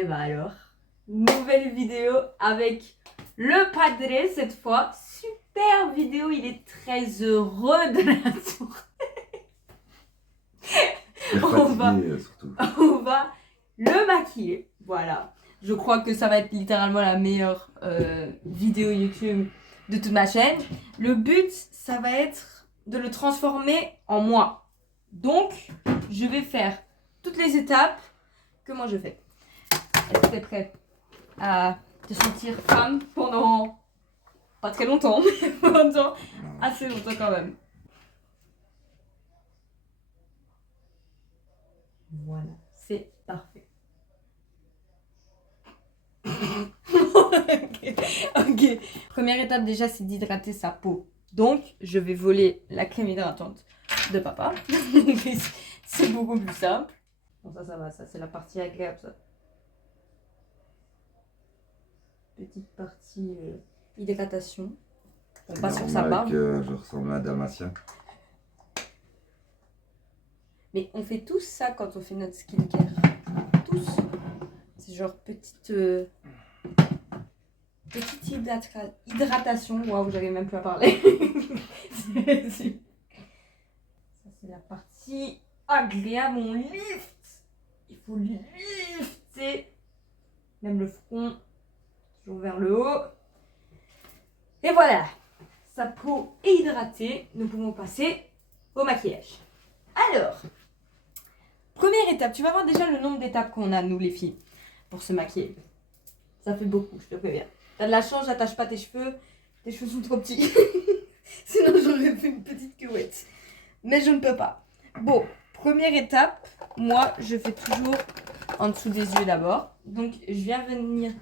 Et bah alors, nouvelle vidéo avec le padre cette fois. Super vidéo, il est très heureux de la tournée. Surtout. On va le maquiller, voilà. Je crois que ça va être littéralement la meilleure vidéo YouTube de toute ma chaîne. Le but, ça va être de le transformer en moi. Donc, je vais faire toutes les étapes que moi je fais. Est-ce que tu es prêt à te sentir femme pendant pas très longtemps, mais pendant assez longtemps quand même? Voilà, c'est parfait. Ok. Première étape déjà, c'est d'hydrater sa peau. Donc, je vais voler la crème hydratante de papa. C'est beaucoup plus simple. Bon, ça va, ça c'est la partie agréable, ça. Petite partie hydratation. On passe sur sa barbe. Que je ressemble à un dalmatien. Mais on fait tous ça quand on fait notre skincare. Tous. C'est genre petite hydratation. Waouh, j'arrive même plus à parler. Ça, c'est la partie agréable. On lift. Il faut lifter. Même le front. Toujours vers le haut. Et voilà. Sa peau est hydratée. Nous pouvons passer au maquillage. Alors, première étape. Tu vas voir déjà le nombre d'étapes qu'on a, nous les filles, pour se maquiller. Ça fait beaucoup, je te préviens. T'as de la chance, j'attache pas tes cheveux. Tes cheveux sont trop petits. Sinon, j'aurais fait une petite queuette. Mais je ne peux pas. Bon, première étape. Moi, je fais toujours en dessous des yeux d'abord. Donc, je viens venir...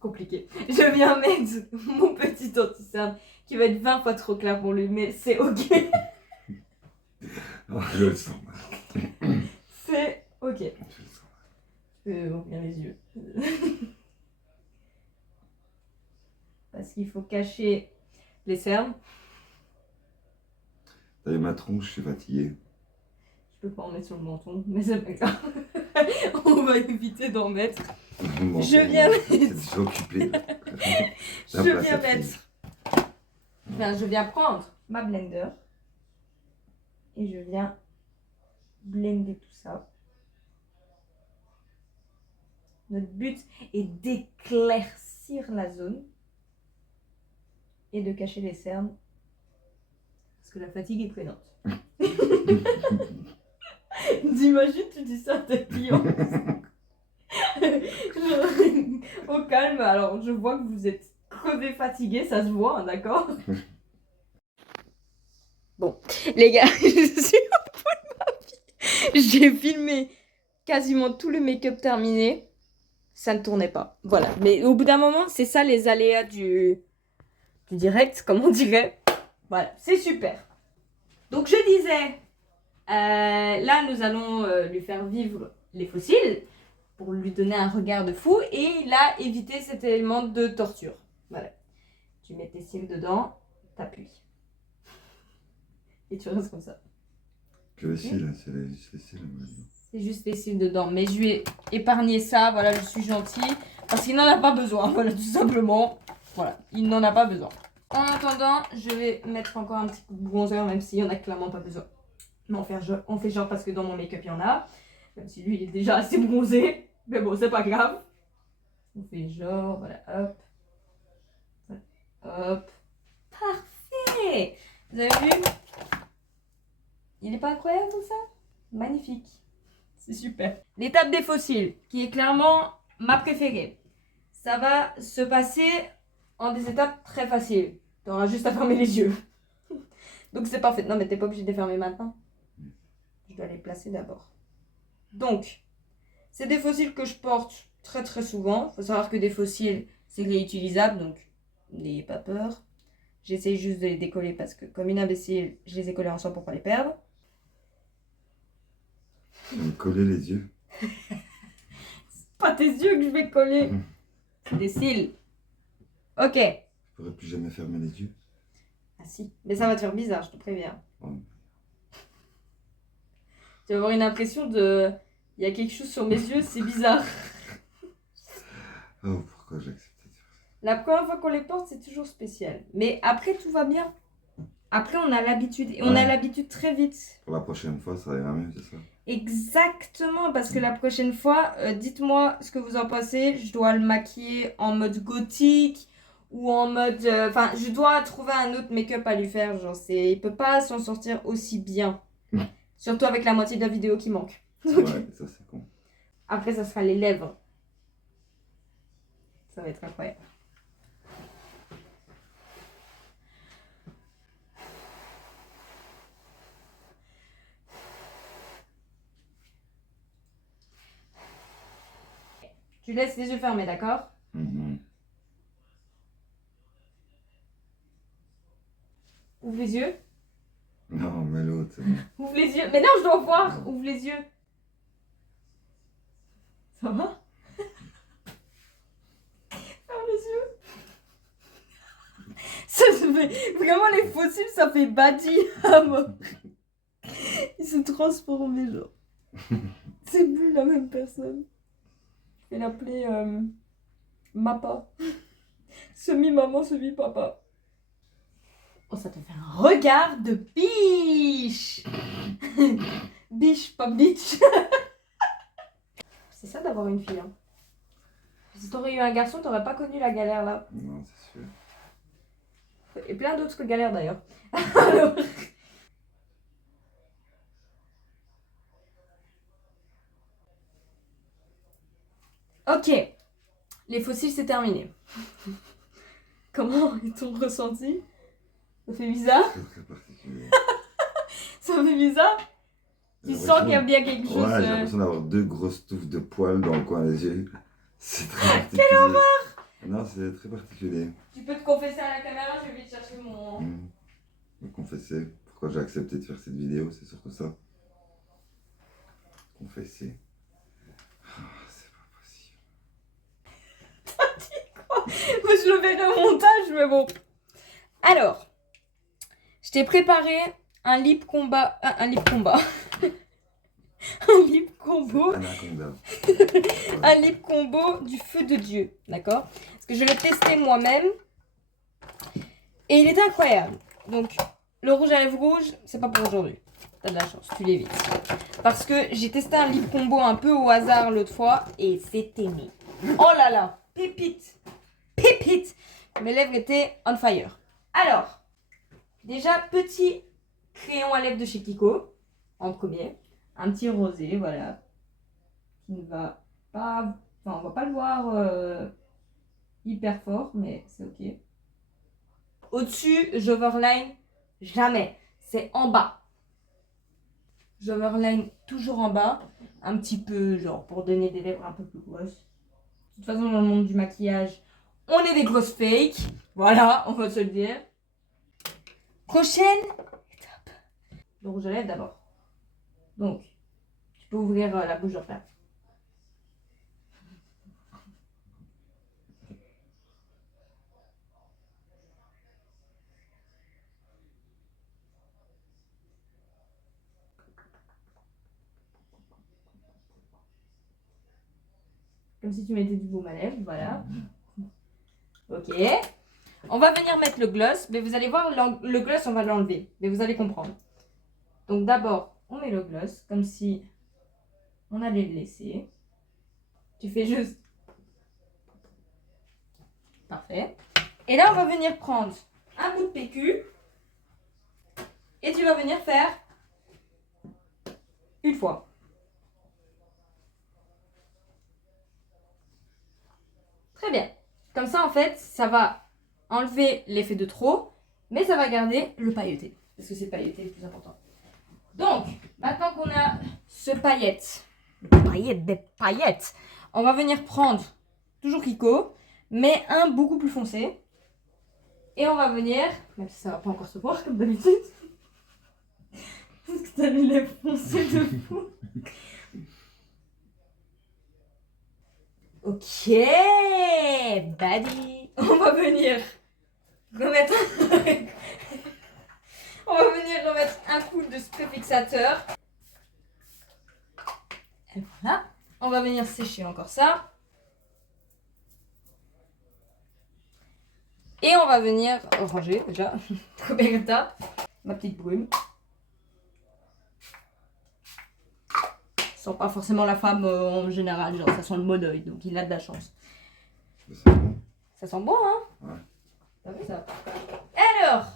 Compliqué. Je viens mettre mon petit anti-cerne qui va être 20 fois trop clair pour lui, mais c'est ok. Oh, je le sens. C'est ok. Je le sens. Je peux ouvrir les yeux. Parce qu'il faut cacher les cernes. T'as vu ma tronche, je suis fatigué. Je peux pas en mettre sur le menton, mais c'est pas grave. On va éviter d'en mettre. Je viens mettre. C'est déjà occupé. Là. Je viens mettre. Enfin, je viens prendre ma blender. Et je viens blender tout ça. Notre but est d'éclaircir la zone. Et de cacher les cernes. Parce que la fatigue est présente. T'imagines, tu dis ça à tes clients. Au calme, alors je vois que vous êtes crevé, fatigué, ça se voit, hein, d'accord? Bon, les gars, je suis au bout de ma vie. J'ai filmé quasiment tout le make-up terminé. Ça ne tournait pas. Voilà. Mais au bout d'un moment, c'est ça les aléas du direct, comme on dirait. Voilà, c'est super. Donc je disais, là nous allons lui faire vivre les fossiles pour lui donner un regard de fou et là éviter cet élément de torture. Voilà. Tu mets tes cils dedans, t'appuies. Et tu restes comme ça. Que les cils, c'est les cils. C'est juste les cils dedans. Mais je lui ai épargné ça, voilà, je suis gentille. Parce qu'il n'en a pas besoin, voilà, tout simplement. Voilà, il n'en a pas besoin. En attendant, je vais mettre encore un petit coup de bronzer, même s'il n'y en a clairement pas besoin. Mais on fait genre parce que dans mon make-up, il y en a. Même si lui, il est déjà assez bronzé. Mais bon, c'est pas grave. On fait genre, voilà, hop. Hop. Parfait! Vous avez vu? Il n'est pas incroyable tout ça? Magnifique. C'est super. L'étape des fossiles, qui est clairement ma préférée. Ça va se passer en des étapes très faciles. Tu auras juste à fermer les yeux. Donc c'est parfait. Non mais t'es pas obligé de les fermer maintenant. Je dois les placer d'abord. Donc, c'est des fossiles que je porte très très souvent. Il faut savoir que des fossiles, c'est réutilisable, donc n'ayez pas peur. J'essaye juste de les décoller parce que comme une imbécile, je les ai collés ensemble pour pas les perdre. Je vais me coller les yeux. C'est pas tes yeux que je vais coller. C'est des cils. Ok. Je pourrais plus jamais fermer les yeux. Ah si, mais ça va te faire bizarre, je te préviens. Oh. Tu vas avoir une impression de... Il y a quelque chose sur mes yeux, c'est bizarre. Oh, pourquoi j'ai accepté de faire ça? La première fois qu'on les porte, c'est toujours spécial. Mais après, tout va bien. Après, on a l'habitude. Et on a Ouais. l'habitude très vite. Pour la prochaine fois, ça ira mieux, c'est ça? Exactement, parce que la prochaine fois, dites-moi ce que vous en pensez. Je dois le maquiller en mode gothique ou en mode... Enfin, je dois trouver un autre make-up à lui faire. Genre, il peut pas s'en sortir aussi bien. Surtout avec la moitié de la vidéo qui manque. Ouais, ça c'est con. Après, ça sera les lèvres. Ça va être incroyable. Tu laisses les yeux fermés, d'accord? Mhm. Ouvre les yeux. Non, mais l'autre, c'est bon. Ouvre les yeux. Mais non, je dois voir. Ouvre les yeux. Ça va? Ferme les yeux. Ça se fait... Vraiment, les fossiles, ça fait badi à moi. Ils se transforment, genre. C'est plus la même personne. Je vais l'appeler Mappa. Semi-maman, semi-papa. Oh, ça te fait un regard de biche. Biche, pas bitch. C'est ça d'avoir une fille. Hein. Si t'aurais eu un garçon, t'aurais pas connu la galère là. Non, c'est sûr. Et plein d'autres galères d'ailleurs. Alors... Ok, les fossiles c'est terminé. Comment est ton ressenti? Ça fait bizarre? C'est très particulier. Ça fait bizarre? Tu sens qu'il y a bien quelque chose. Ouais, j'ai l'impression d'avoir 2 grosses touffes de poils dans le coin des yeux. C'est très particulier. Quelle horreur! Non, c'est très particulier. Tu peux te confesser à la caméra, je vais vite chercher mon... Me confesser. Pourquoi j'ai accepté de faire cette vidéo, c'est surtout ça. Confesser. Ah, c'est pas possible. Moi, je le verrai au montage, mais bon. Alors, je t'ai préparé un lip combat. Un lip combat. Un lip combo. Anaconda. Un lip combo du feu de Dieu. D'accord? Parce que je l'ai testé moi-même. Et il est incroyable. Donc, le rouge à lèvres rouge, c'est pas pour aujourd'hui. T'as de la chance, tu l'évites. Parce que j'ai testé un lip combo un peu au hasard l'autre fois. Et c'était mis. Oh là là! Pépite! Pépite! Mes lèvres étaient on fire. Alors, déjà, petit crayon à lèvres de chez Kiko. En premier. Un petit rosé, voilà. Qui ne va pas... Enfin, on va pas le voir hyper fort, mais c'est ok. Au-dessus, j'overline jamais. C'est en bas. J'overline toujours en bas. Un petit peu, genre, pour donner des lèvres un peu plus grosses. De toute façon, dans le monde du maquillage, on est des grosses fakes. Voilà, on va se le dire. Prochaine étape. Le rouge à lèvres d'abord. Donc, tu peux ouvrir la bouche d'enfer. Comme si tu mettais du baume à lèvres, voilà. Ok. On va venir mettre le gloss, mais vous allez voir, le gloss, on va l'enlever. Mais vous allez comprendre. Donc d'abord, on met le gloss, comme si on allait le laisser. Tu fais juste... Parfait. Et là, on va venir prendre un bout de PQ. Et tu vas venir faire une fois. Très bien. Comme ça, en fait, ça va enlever l'effet de trop, mais ça va garder le pailleté. Parce que c'est pailleté le plus important. Donc, maintenant qu'on a ce paillette, des paillettes, on va venir prendre, toujours Kiko, mais un beaucoup plus foncé. Et on va venir, même si ça va pas encore se voir comme d'habitude, parce que t'as les lèvres foncées de fou. Ok, buddy. On va venir remettre on va venir remettre un coup de spray fixateur. Et voilà. On va venir sécher encore ça. Et on va venir ranger déjà. Roberta, ma petite brume. Ça sent pas forcément la femme en général, genre ça sent le monoï, donc il a de la chance. C'est bon. Ça sent bon, hein? Ouais. T'as vu ça? Alors,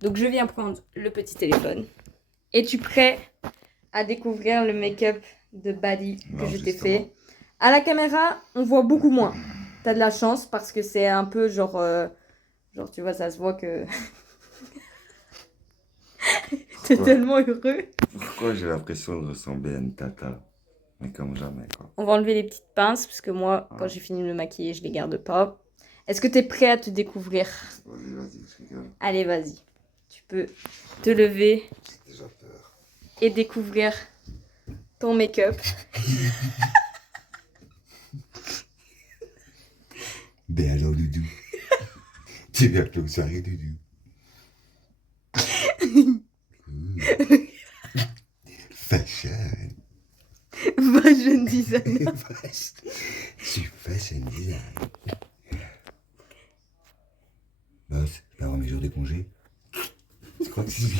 donc je viens prendre le petit téléphone. Es-tu prêt à découvrir le make-up de Badi que Non, je t'ai justement. fait? À la caméra, on voit beaucoup moins. T'as de la chance parce que c'est un peu genre... genre, tu vois, ça se voit que... T'es Pourquoi tellement heureux. Pourquoi j'ai l'impression de ressembler à une tata? Mais comme jamais, quoi. On va enlever les petites pinces parce que moi, quand j'ai fini de me maquiller, je les garde pas. Est-ce que t'es prêt à te découvrir? Vas-y, vas-y, je rigole. Allez, vas-y. Tu peux te lever J'ai déjà peur. et découvrir ton make-up. Ben alors, Doudou. C'est bientôt que ça arrive, Doudou. Fashion. Fashion designer. Je suis fashion design. Boss, je vais avoir mes jours de congé. Je crois que si.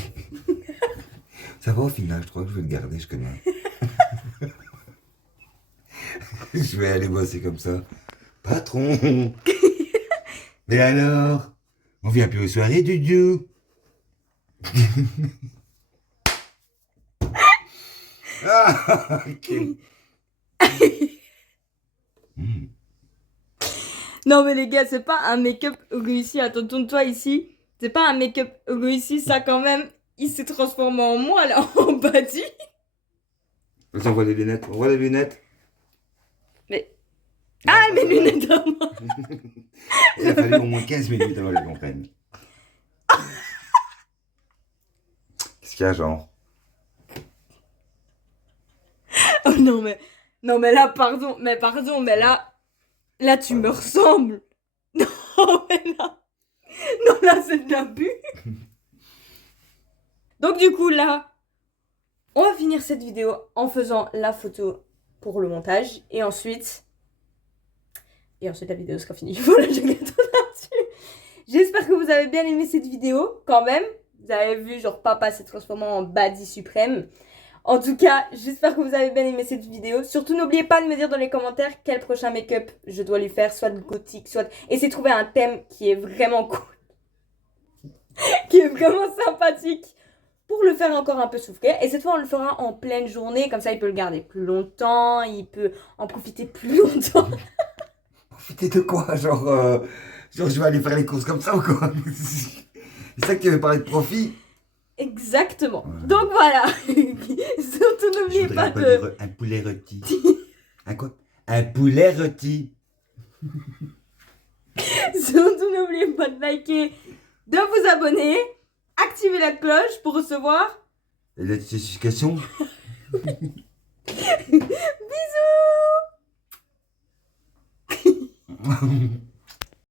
Ça va au final, je crois que je vais le garder, je connais. Je vais aller bosser comme ça. Patron. Mais alors, on vient plus aux soirées, Doudou. Ah, ok. Non mais les gars, c'est pas un make-up réussi. Attends, tourne-toi ici. C'est pas un make-up réussi, ça quand même. Il s'est transformé en moi là, en Badi. Vas-y, on voit les lunettes. On voit les lunettes. Mais... Ah, mes lunettes à moi. Il a fallu au moins 15 minutes avant qu'elle comprenne. Qu'est-ce qu'il y a, genre? Oh non mais... Non mais là, pardon. Mais pardon, mais là... Là, tu me ressembles. Non mais là... Non là, c'est de l'abus. Donc du coup, là... On va finir cette vidéo en faisant la photo pour le montage. Et ensuite la vidéo sera finie. Voilà, je regarde là-dessus. J'espère que vous avez bien aimé cette vidéo, quand même. Vous avez vu, genre, papa s'est transformé en Badi suprême. En tout cas, j'espère que vous avez bien aimé cette vidéo. Surtout, n'oubliez pas de me dire dans les commentaires quel prochain make-up je dois lui faire. Soit gothique, soit... Essayez de trouver un thème qui est vraiment cool. Qui est vraiment sympathique. Pour le faire encore un peu souffler. Et cette fois, on le fera en pleine journée. Comme ça, il peut le garder plus longtemps. Il peut en profiter plus longtemps. Profiter de quoi? Genre, je vais aller faire les courses comme ça ou quoi? C'est ça que tu veux parler de profit? Exactement. Donc voilà. Surtout n'oubliez pas de... Un poulet rôti. Un quoi? Un poulet rôti. Surtout n'oubliez pas de liker, de vous abonner, activer la cloche pour recevoir... Et la notification? Bisous.